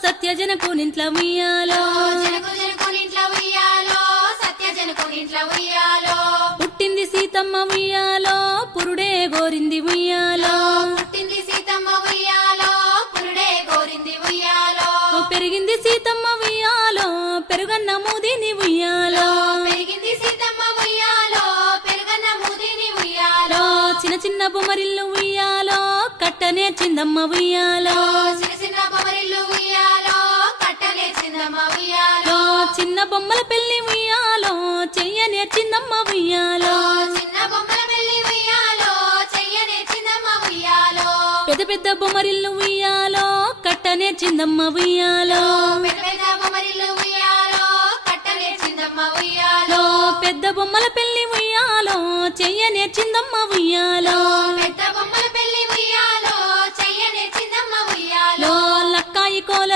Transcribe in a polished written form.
సత్యజనకు నింట్ల ఉయ్యాలో పుట్టింది సీతమ్మ ఉయ్యాలో పురుడే గోరింది ఉయ్యాలో పెరిగింది సీతమ్మ ఉయ్యాలో పెరుగన్న మూదిని ఉయ్యాలో చిన్న చిన్న బొమ్మరిల్లు ఉయ్యాలో కట్ట నేర్చిందమ్మ ఉయ్యాలో చిన్న బొమ్మల పెళ్లి ఉయ్యాలో చెయ్య నేర్చిందమ్మ ఉయ్యాలో పెద్ద పెద్ద బొమ్మరిల్లు ఉయ్యాలో కట్ట నేర్చిందమ్మ ఉయ్యాలో పెద్ద బొమ్మల పెళ్లి ఉయ్యాలో చెయ్య నేర్చిందమ్మ ఉయ్యాలో